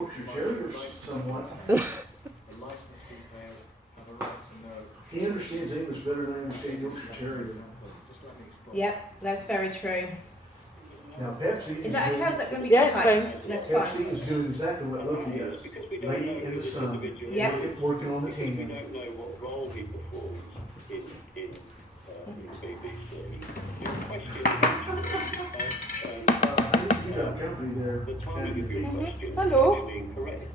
Yorkshire Terriers somewhat. He understands English better than I understand Yorkshire Terrier. Yep, that's very true. Now Pepsi Is that okay? Is that going to be Yes, too tight? fine. That's Pepsi fine. is doing exactly what Loki does. Lady in the sun. Yep. Working on the team. You got company there. Hello.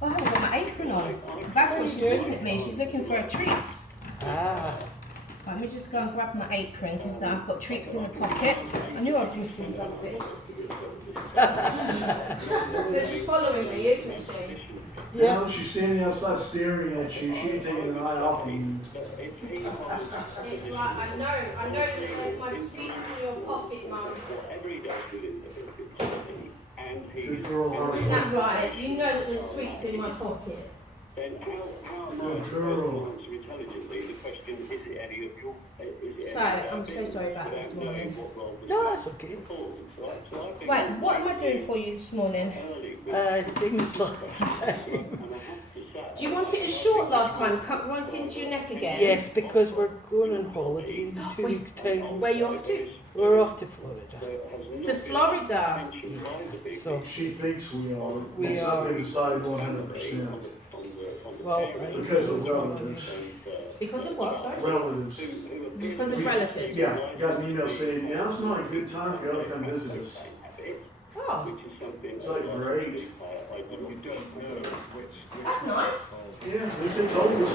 Oh, I haven't got my apron on. That's what she's looking at me. She's looking for her treats. Ah. Let me just go and grab my apron because now I've got treats in my pocket. I knew I was missing something. So she's following me, isn't she? Yeah. Now she's standing outside staring at you. She ain't taking an eye off of you. It's like, I know that there's my sweets in your pocket, Mum. Good girl, Isn't that right? You know that there's sweets in my pocket. Good girl. So, I'm so sorry about this morning. No, that's okay. Right, what am I doing for you this morning? Things like Do you want it as short last time? Cut right into your neck again? yes, because we're going on holiday in 2 weeks' time. Where are you off to? We're off to Florida. To Florida. So, She thinks we are. We It's are. not been decided 100%. well, Because of relatives. Because of what, sorry? Relatives. Because of relatives? Yeah, got an email saying, now's not a good time for y'all to come visit us. Oh, It's like, great. that's nice. Yeah, at least they told us.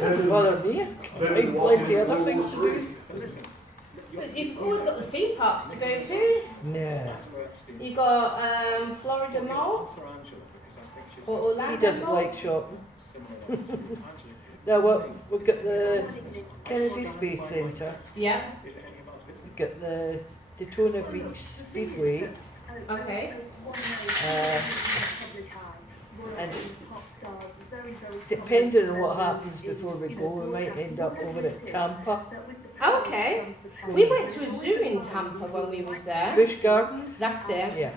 doesn't bother me. Better Find than walking plenty in other World things to War do. But you've always got the theme parks to go to. No. You got Florida Mall or He Orlando doesn't Mall. like shopping. No, we've got the Kennedy Space Centre. Yeah. We've got the Daytona Beach Speedway. Okay. And depending on what happens before we go, we might end up over at Tampa. Okay. We went to a zoo in Tampa when we was there. Busch Gardens. That's it. Yeah.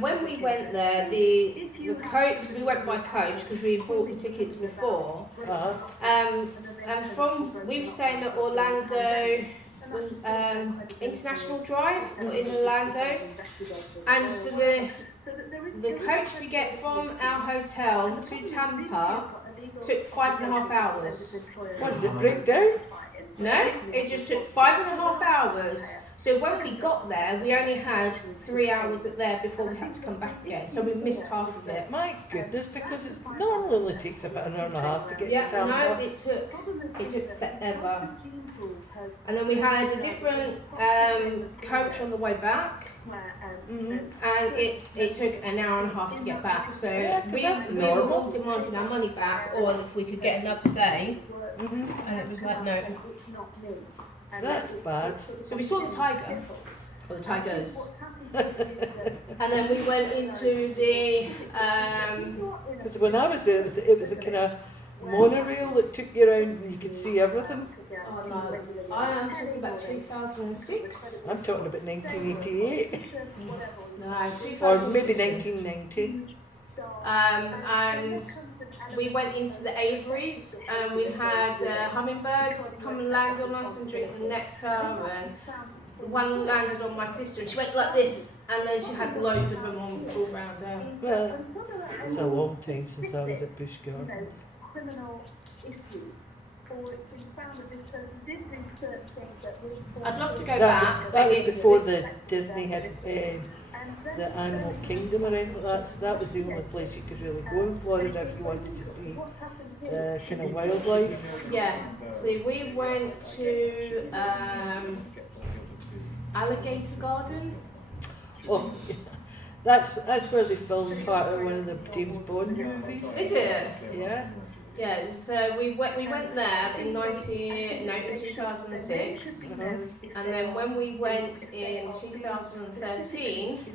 When we went there, the coach, we went by coach because we bought the tickets before. Uh-huh. And we were staying at Orlando International Drive in Orlando, and for the coach to get from our hotel to Tampa took 5.5 hours. What, did it break down? No, it just took 5.5 hours. So when we got there, we only had 3 hours there before we had to come back again. So we missed half of it. My goodness, because it normally only takes about an hour and a half to get to Yeah, Tampa. no, it took forever. And then we had a different coach on the way back, Mm-hmm. and it took an hour and a half to get back. So Yeah, 'cause that's we were normal. all demanding our money back, or if we could get another day. Mm-hmm. And it was like, no. That's bad. So we saw the tiger, or the tigers. And then we went into the Because when I was there, it was a kind of monorail that took you around and you could see everything. oh no, I am talking about 2006. I'm talking about 1988 No, 2006. or maybe 1990. And we went into the aviaries and we had hummingbirds come and land on us and drink the nectar, and one landed on my sister and she went like this, and then she had loads of them all round her. Well, it's a long time since I was at Busch Gardens. I'd love to go back. That was It's- before the Disney had the Animal Kingdom or anything like that, so that was the only place you could really go in Florida if you wanted to see kind of wildlife. Yeah, so we went to Alligator Garden. Oh, that's where they filmed part of one of the James Bond movies. Is it? Yeah. Yeah, so we went there in 2006, and then when we went in 2013,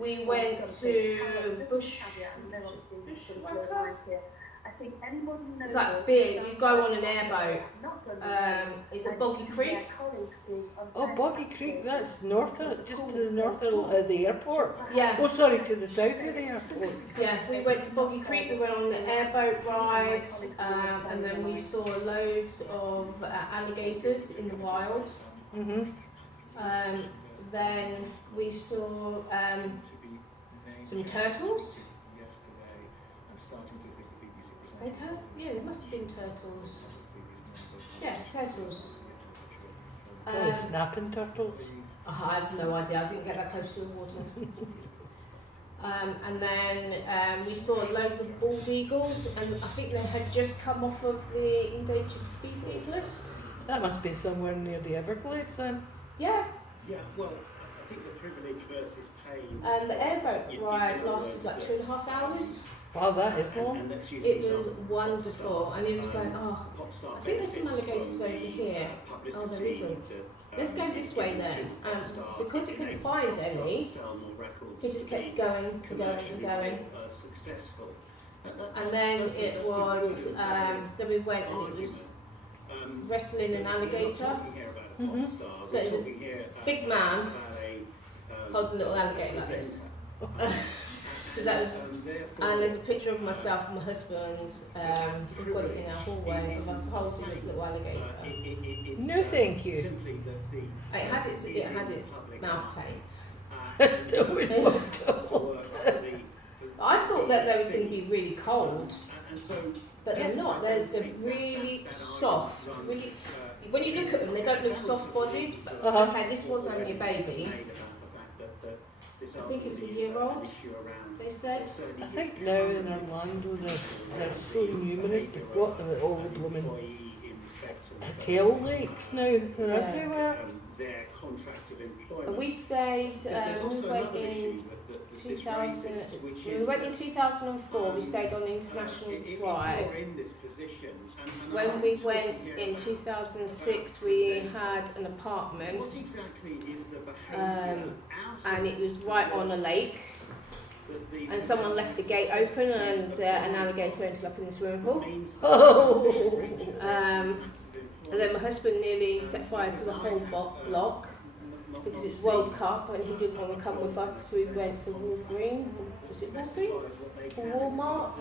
we went to Bushwhacker. It's like big. You go on an airboat. It's a boggy creek. Oh, Boggy Creek, that's north of, just to the north of the airport. Yeah. Oh, sorry, to the south of the airport. Yeah, we went to Boggy Creek, we went on the airboat ride, and then we saw loads of alligators in the wild. Mhm. Then we saw some turtles. Yeah, there must have been turtles. Yeah, turtles. Probably snapping turtles. I have no idea, I didn't get that close to the water. And then we saw loads of bald eagles, and I think they had just come off of the endangered species list. That must be somewhere near the Everglades then. Yeah. Yeah, well, I think the privilege versus pain. And the airboat ride lasted like 2.5 hours. Wow, that is long. And let's use It an was example. wonderful, and he was going, oh, Pop star I think there's some benefits alligators from over the, here. Oh, there publicity isn't. that, Let's go this way given then. to pop star, Because he couldn't find pop star to any, sell more records he just to kept be going and going and commercially, going. successful. And then it that's the was, good then we went and it was argument. wrestling an We're not alligator. talking here about a pop star, So we're it's a talking here big man about a, holding a little alligator like this. So that was, and there's a picture of myself and my husband, we've got it in our hallway, of us holding this little alligator. No, thank you. It had its mouth taped. Still wouldn't want to hold it. I thought that they were going to be really cold, And so, but they're not. They're really soft. Really, when you look at them, they don't look soft-bodied. But, okay, this was only a baby. I think it was a year old, they said. I think now in Orlando they're so numerous, they've got the old blooming tail lakes now, they're everywhere. Their contract of employment. And we stayed, we went in 2004, we stayed on International Drive. When we went in 2006, we had an apartment, and it was right on a lake. And someone left the gate open, and an alligator ended up in the swimming pool. Oh! And then my husband nearly set fire to the whole block because it's World Cup, and he didn't want to come with us because we went to Walgreens. Was it Walgreens? Or Walmart?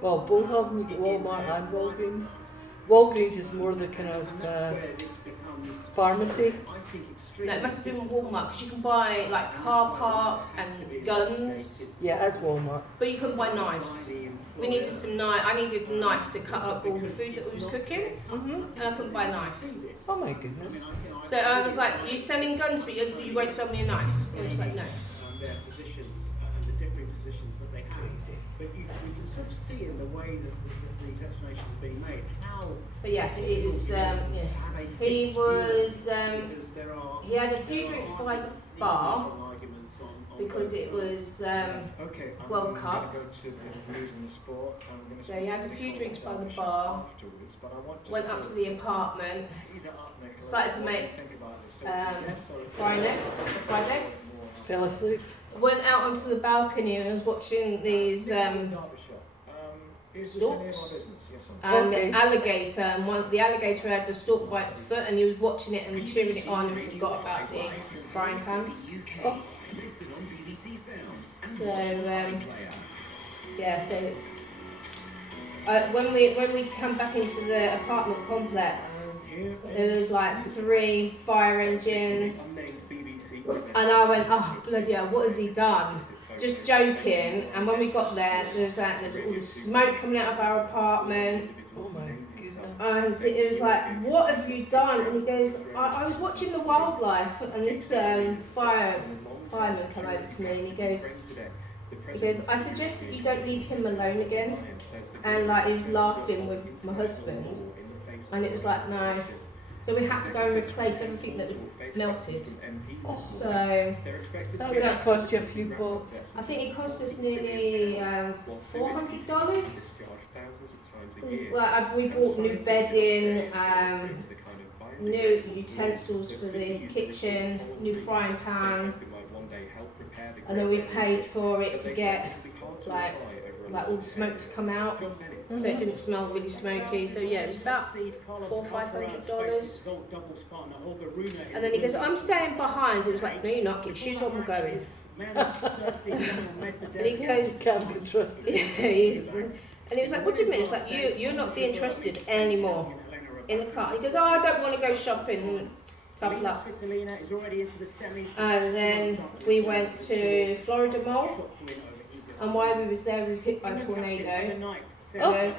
Well, both of them, you get Walmart and Walgreens. Walgreens is more the kind of pharmacy. No, it must have been Walmart because you can buy like car parts and guns, Yeah, that's Walmart. but you couldn't buy knives. We needed some knife. I needed a knife to cut up all the food that we was cooking, and I couldn't buy a knife. Oh my goodness. So I was like, "You selling guns, but you won't sell me a knife." And it was like, "No." Their positions and the different positions that they have. But you can sort of see in the way that these explanations are being made how. But yeah, it was. Yeah. He was. He had a few drinks by the bar because it was World Cup. So he had a few drinks by the bar. Went up to the apartment. Started to make fried eggs. Fell asleep. Went out onto the balcony and was watching these storks and the alligator, and the alligator had the stork by its foot, and he was watching it and cheering it on and forgot about the frying pan. Oh. So yeah, so when we come back into the apartment complex, there was like 3 fire engines, and I went, oh bloody hell, what has he done? Just joking. And when we got there, there was all the smoke coming out of our apartment. Oh my goodness. And it was like, what have you done? And he goes, I was watching the wildlife, and this fireman came over to me, and he goes, I suggest that you don't leave him alone again. And like he was laughing with my husband, and it was like, no. So we had to go and replace everything that was melted. So That would have cost you a few bob. I think it cost us nearly $400. Like we bought new bedding, new utensils for the kitchen, new frying pan, and then we paid for it to get like like all the smoke to come out, so it didn't smell really smoky. So yeah, it was about $400 or $500. And then he goes, I'm staying behind. It was like, no, you're not. Get your shoes on, we're going. And he goes, Can't be trusted. and he was like, what do you mean? It's like, you're not being trusted anymore in the car. He goes, oh, I don't want to go shopping. Tough luck. And then we went to Florida Mall, and while we was there, we was hit by a tornado. So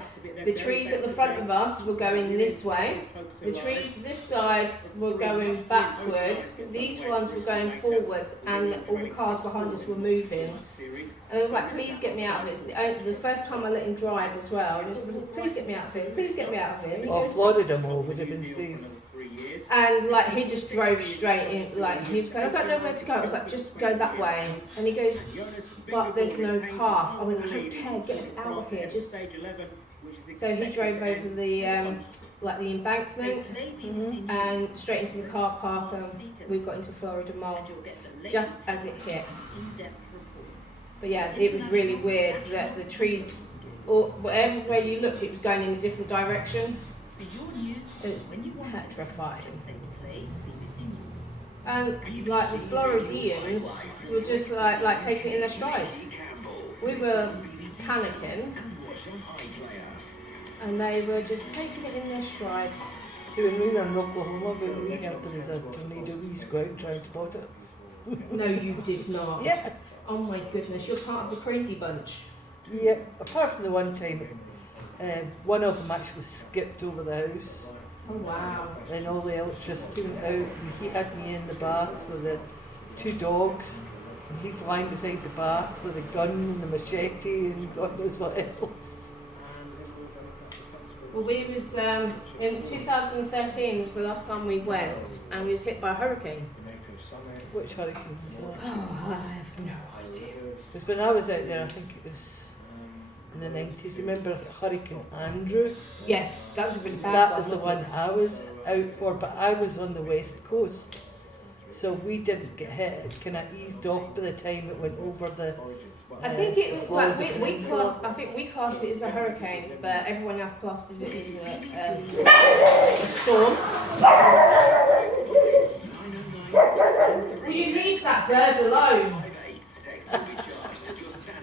the trees at the front of us were going this way. The trees this side were going backwards. These ones were going forwards, and all the cars behind us were moving. And I was like, please get me out of this. The first time I let him drive as well. I was like, please get me out of here. Please get me out of here. Oh, Florida Mall would have been safe. And like he just drove straight in, like he was going, I don't know where to go. I was like, just go that way. And he goes, but there's no path. I went, I don't care, get us out of here. Just so he drove over the like the embankment and straight into the car park, and we got into Florida Mall just as it hit. But yeah, it was really weird that the trees, or whatever way you looked, it was going in a different direction. It's petrifying. And like the Floridians were just like taking it in their stride. We were panicking, and they were just taking it in their stride. See, when we were in Oklahoma, when we got there was a tornado, we used to go out and try and spot it. No, you did not. Yeah. Oh my goodness, you're part of the crazy bunch. Yeah, apart from the one time, one of them actually skipped over the house. Oh wow. And all the electricity went out, and he had me in the bath with the 2 dogs, and he's lying beside the bath with a gun and a machete and God knows what else. Well, we was in 2013 was the last time we went, and we was hit by a hurricane. Which hurricane was that? Oh, I have no idea. Because when I was out there, I think it was in the 90s, remember Hurricane Andrew? Yes, that was a really bad That one. was the wasn't one I was out for, but I was on the west coast. So we didn't get hit, it kind of eased off by the time it went over the I think it was like Florida we Peninsula. classed. I think we classed it as a hurricane, but everyone else classed it as a storm. Will you leave that bird alone?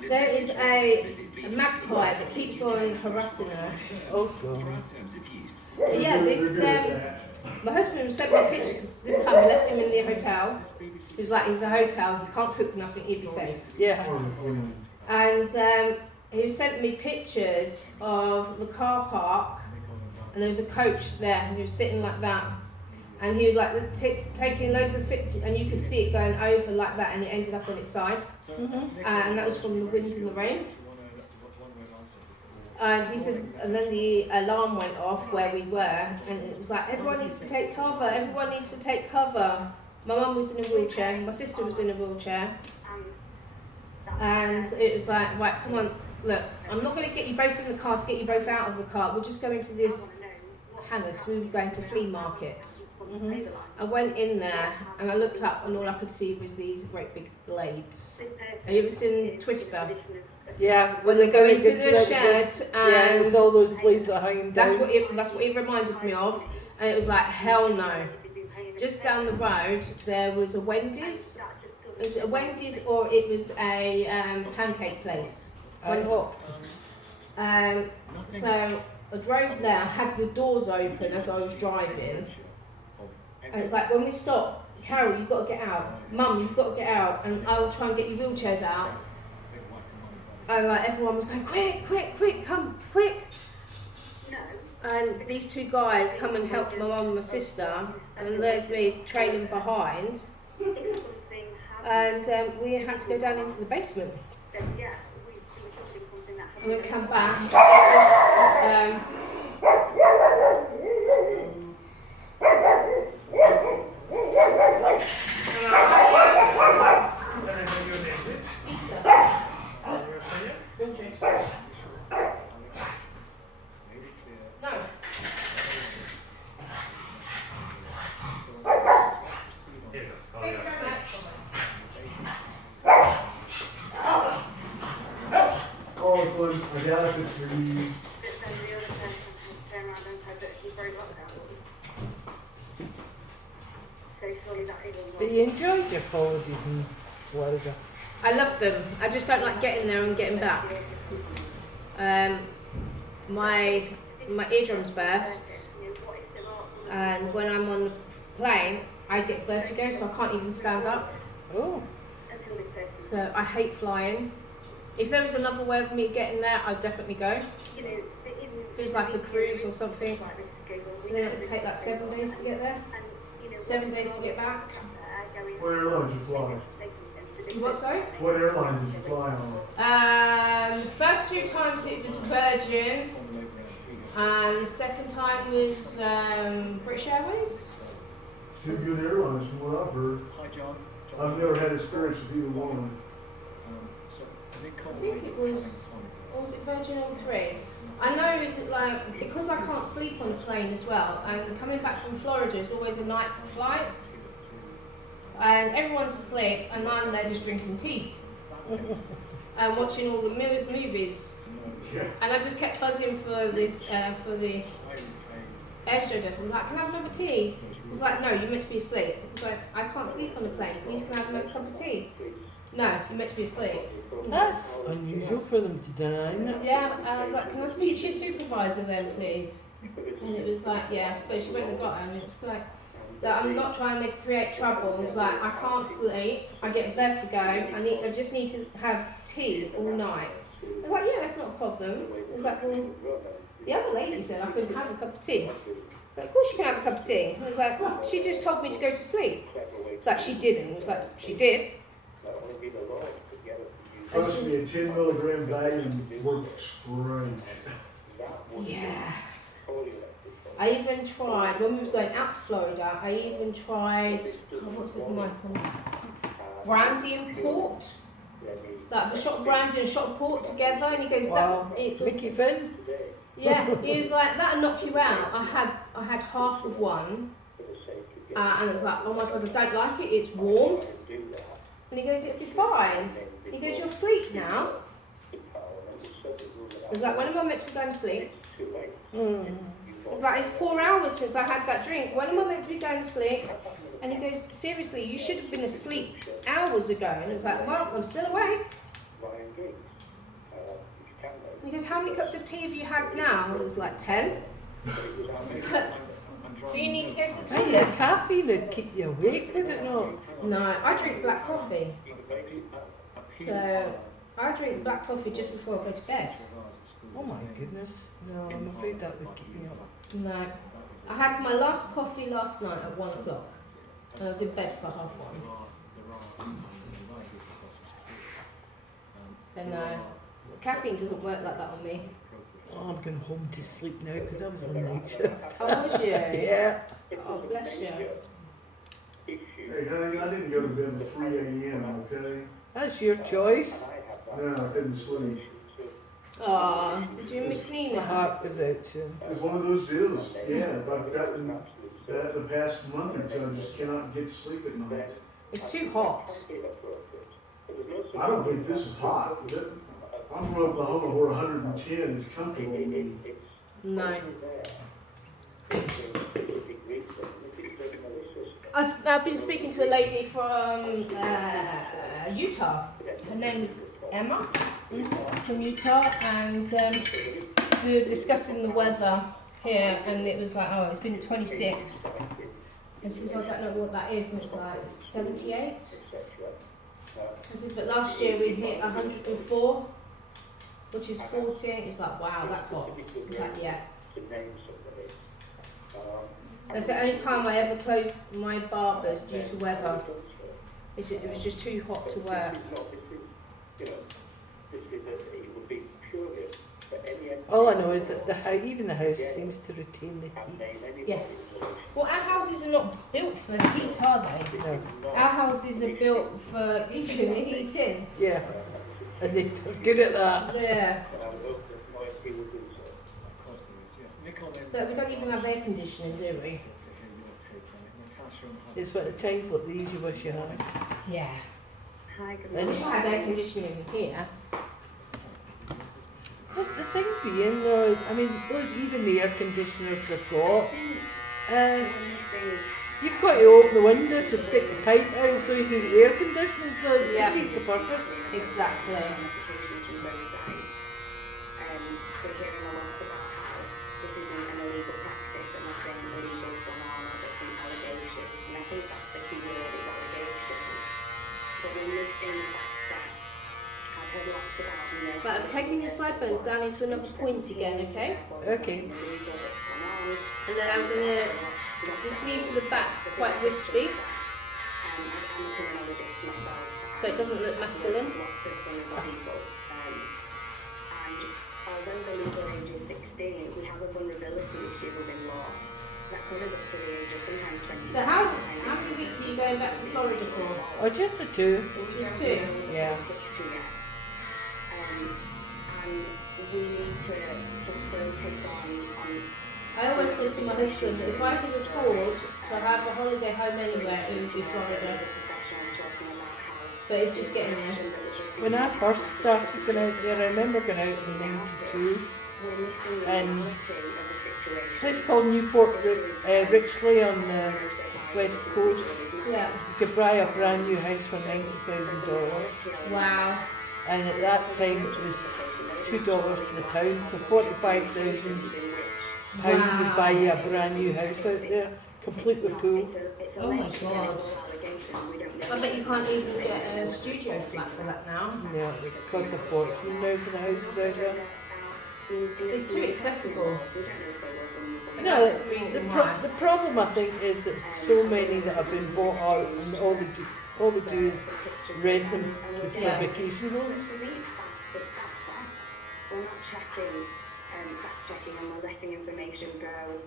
There is a magpie that keeps on harassing her. Oh God. But yeah, this my husband sent me pictures. This time we left him in the hotel. He was like, "It's a hotel. You can't cook nothing. He'd be safe." Yeah. And he sent me pictures of the car park, and there was a coach there, and he was sitting like that, and he was like taking loads of pictures, and you could see it going over like that, and it ended up on its side, and that was from the wind and the rain. And he said, and then the alarm went off where we were, and it was like, everyone needs to take cover, everyone needs to take cover. My mum was in a wheelchair, my sister was in a wheelchair, and it was like, right, come on, look, I'm not going to get you both in the car to get you both out of the car, we'll just go into this hangar, because we were going to flea markets. I went in there, and I looked up, and all I could see was these great big blades. Have you ever seen Twister? Yeah. When they go into the shed, yeah, and with all those blades are hanging down. that's what it reminded me of, and it was like, hell no. Just down the road there was a Wendy's. It was a Wendy's, or it was a pancake place. IHOP. So I drove there, I had the doors open as I was driving, and it's like, when we stop, Carol, you've got to get out. Mum, you've got to get out, and I'll try and get your wheelchairs out. And like everyone was going, quick, quick, quick, come, quick. And these 2 guys come and helped my mum and my sister, and then there's me trailing behind. And we had to go down into the basement. And we come back. No. Thank you very much. Oh, smaller one, I got it for you. But you enjoyed your holidays in Florida. I love them. I just don't like getting there and getting back. My eardrums burst, and when I'm on the plane, I get vertigo, so I can't even stand up. Oh, So I hate flying. If there was another way of me getting there, I'd definitely go. If it was like a cruise or something, then it would take like 7 days to get there. 7 days to get back. What airline did you fly? What, sorry? What airline did you fly on? The first 2 times it was Virgin, and the second time was British Airways. 2 good airlines from what I've heard. Hi, John. I've never had experience with either one. I think it was, or was it Virgin or 3? I know it's like, because I can't sleep on a plane as well, and coming back from Florida is always a night flight, and everyone's asleep, and I'm there just drinking tea, and watching all the movies, Yeah. and I just kept buzzing for this, for the air stewardess. I was like, can I have another tea? I was like, no, you're meant to be asleep. I was like, I can't sleep on the plane, please can I have another cup of tea? No, you're meant to be asleep. that's unusual for them to deny, isn't it? Yeah, and I was like, can I speak to your supervisor then, please? And it was like, yeah. So she went and got her, and it was like, that I'm not trying to create trouble. It was like, I can't sleep, I get vertigo, I just need to have tea all night. I was like, yeah, that's not a problem. It was like, well, the other lady said I couldn't have a cup of tea. I was like, of course you can have a cup of tea. I was like, well, she just told me to go to sleep. It's like, she didn't. It was like, she did. Trust me, a 10 milligram Valium works great. Yeah. I even tried, when we was going out to Florida, I even tried, what's it called? Brandy and port. Like a shot of brandy and a shot of port together, and he goes, Wow. that, it, Mickey Finn? yeah, he was like, that'll knock you out. I had half of one, and it was like, oh my god, I don't like it, it's warm. And he goes, it'll be fine. He goes, you're asleep now. I was like, when am I meant to be going to sleep? It's like, it's 4 hours since I had that drink. When am I meant to be going to sleep? And he goes, seriously, you should have been asleep hours ago. And I was like, well, I'm still awake. And he goes, how many cups of tea have you had now? It was like 10. So you need to go to the Hey, toilet? the caffeine would keep you awake, would it not? No, I drink black coffee. So I drink black coffee just before I go to bed. Oh my goodness. No, I'm afraid that would keep me up. No. I had my last coffee last night at 1 o'clock. And I was in bed for 1:30. And caffeine doesn't work like that on me. Oh, I'm going home to sleep now because I was on night shift. Oh, was you? Yeah. Oh, bless you. Hey, honey, I didn't go to bed at 3 a.m., okay? That's your choice. No, I couldn't sleep. Oh, did you miss me My now? heart was out soon. It's one of those deals. Yeah, I've gotten that the past month or two. I just cannot get to sleep at night. It's too hot. I don't think this is hot. I'm from Oklahoma where 110 is comfortable to me. No. I've been speaking to a lady from Utah. Her name's Emma from Utah, and we were discussing the weather here, and it was like, oh, it's been 26. And she goes, I don't know what that is, and it was like 78. I said, but last year we hit 104, which is 40. It was like, wow, that's hot. I was like, yeah. That's the only time I ever closed my barbers due to weather. It was just too hot to work. All I know is that even the house seems to retain the heat. Yes. Well, our houses are not built for heat, are they? No. Our houses are built for even the heating. Yeah. And they're good at that. Yeah. So we don't even have air conditioning, do we? It's at times like these you wish you had. Yeah. I And wish I had air conditioning here. the thing being though, I mean, even the air conditioners they've got, you've got to open the window to stick the pipe out so you can get the air conditioning, so it Yeah. defeats the purpose. Exactly. But I'm taking your sideburns down into another point again, okay? Okay. And then I'm going to just leave the back quite wispy, so it doesn't look masculine. So how many weeks are you going back to Florida for? Oh, just the two. Just 2? Yeah. I always said to my husband that if I could afford to have a holiday home anywhere, it would be Florida. But it's just getting there. When I first started going out there, I remember going out in '92, and a place called Newport Richley on the west coast. Yeah. You could buy a brand new house for $90,000. Wow. And at that time it was $2 to the pound, so £45,000 to buy a brand new house out there, complete with pool. Oh my god. I bet you can't even get a studio flat for that now. Yeah, it costs a fortune now for the houses out there. It's too accessible. And No, that's the reason why. the problem I think is that so many that have been bought out and all they do is rent them for Yeah. vacation homes. We're not fact-checking and we're letting information go,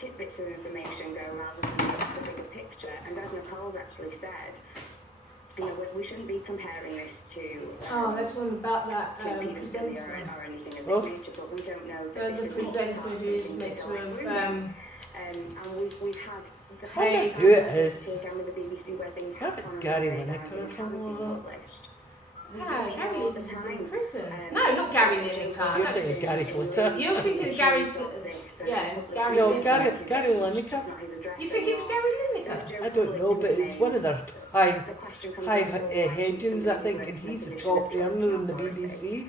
tidbits of information go rather than the bigger picture. And as Nicole actually said, you know, we shouldn't be comparing this to Oh, that's one about that presenter presenter. or anything of Oh. this nature, but we don't know The presenter who's meant to have and we've had the I wonder Hey. who it is. program with the BBC where things Have it happen Gary and Lineker or they something haven't been like that? published. Gary Lineker's in prison. No, not Gary You're Lineker. thinking Gary Glitter. You're thinking of Gary. Yeah, Gary No, Lineker. Gary Lineker. You think it was Gary Lineker? I don't know, but it's one of their high hedgings, I think, and he's the top earner in the BBC.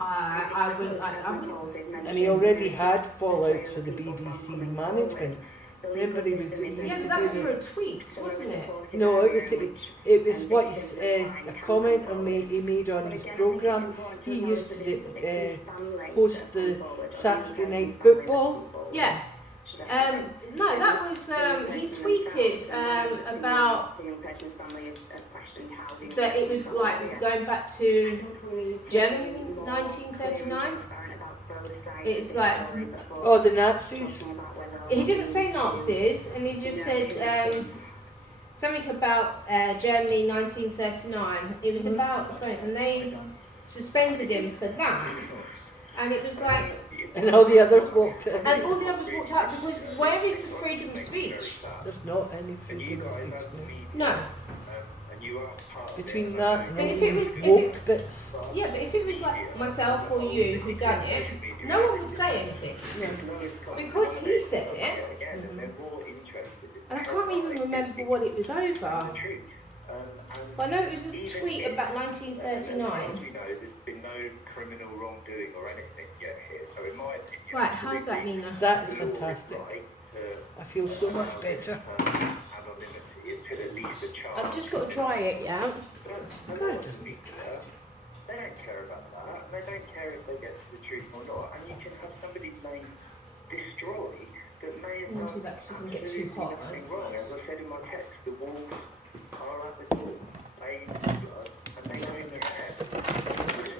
I would. And he already had fallouts with the BBC management. Remember, he used Yeah, to but that was do for a tweet, wasn't it? No, it was what a comment he made on his programme. He used to host the Saturday Night Football. Yeah. No, that was he tweeted about that it was like going back to Germany 1939. It's like Oh, the Nazis. he didn't say Nazis, and he just said something about Germany 1939. It was about something, and they suspended him for that. And it was like, And all the others walked in. and all the others walked out because where is the freedom of speech? There's not any freedom of speech No. between that and But all if it was- these if woke it- bits. Yeah, but if it was like myself or you who done it, no one would say anything. Because he said it, and I can't even remember what it was over. But I know it was a tweet about 1939. There's been no criminal wrongdoing or anything yet here, so in my opinion, Right, how's that, Nina? That is fantastic. I feel so much better. I've just got to try it, yeah? Good. They don't care about that. They don't care if they get to the truth or not. And you can have somebody's name destroyed that may have Into done that so it can get absolutely too hot. nothing wrong. As I said in my text, the wolves are at the door. They blood and they don't care.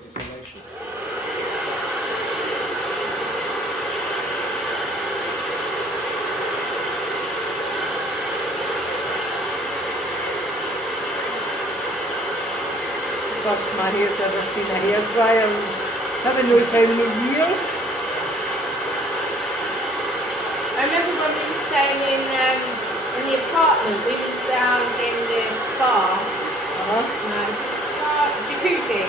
First my hair's ever seen a hairdryer in heaven knows how many years. I remember when we were staying in the apartment, we was down in the spa. Uh-huh. No, spa, jacuzzi.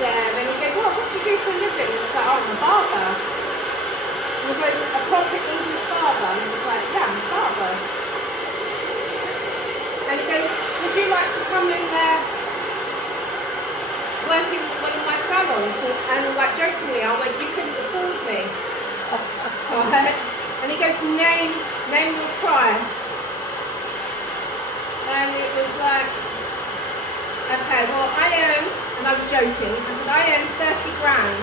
there and he goes, what do you do for a living? And I was like, oh, I'm a barber. And he goes, a proper English barber? And I was like, yeah, I'm a barber. And he goes, would you like to come in there work in one of my salons? And like jokingly, I went, you couldn't afford me. Right? And he goes, name your price. And it was like, okay, well I earn, and I was joking, I said I earn 30 grand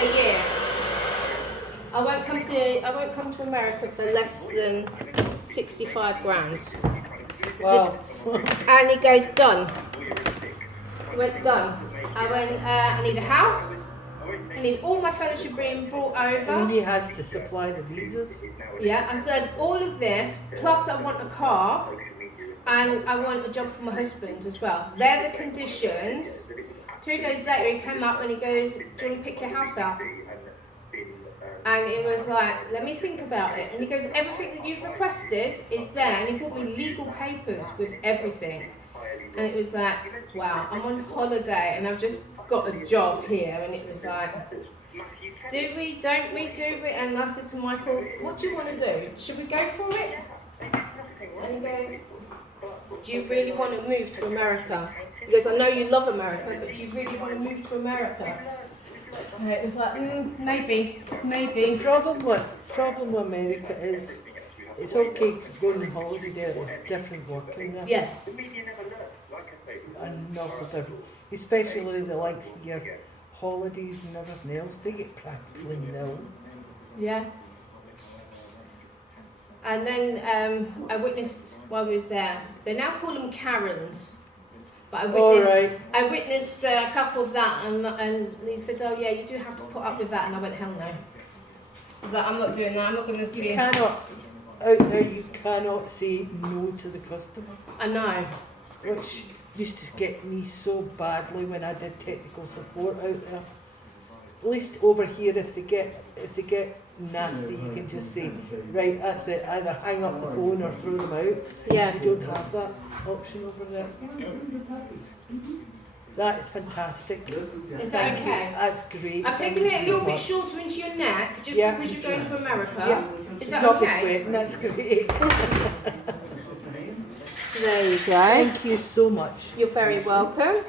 a year. I won't come to America for less than 65 grand. Wow. And he goes, done. I went, done. I went, I need a house. I need all my furniture being brought over. And he has to supply the visas. Yeah, I said all of this, plus I want a car, and I want a job for my husband as well. They're the conditions. 2 days later he came up and he goes, do you want to pick your house up? And it was like, let me think about it. And he goes, everything that you've requested is there. And he brought me legal papers with everything. And it was like, wow, I'm on holiday and I've just got a job here. And it was like, do we, don't we, do we? And I said to Michael, what do you want to do? Should we go for it? And he goes, do you really want to move to America? He goes, I know you love America, but do you really want to move to America? And it was like, maybe. The problem with America is it's okay going on holiday there, it's different working there. Yes. And awful different. Especially the likes of your holidays and everything else, they get practically nil. Yeah. And then I witnessed while we was there, they now call them Karens. But I witnessed a couple of that, and he said, oh yeah, you do have to put up with that. And I went, hell no. I was like, I'm not doing that, I'm not going to You cannot, out there you cannot say no to the customer. I know. Which used to get me so badly when I did technical support out there. At least over here, if they get nasty, you can just say, right, that's it, either hang up the phone or throw them out. Yeah. You don't have that option over there. That is fantastic. Is that Thank you. okay? That's great. I've taken it a little bit shorter into your neck, just because you're going to America. Yeah. Is that Not okay? sweating, that's great. There you go. Thank you so much. You're very welcome.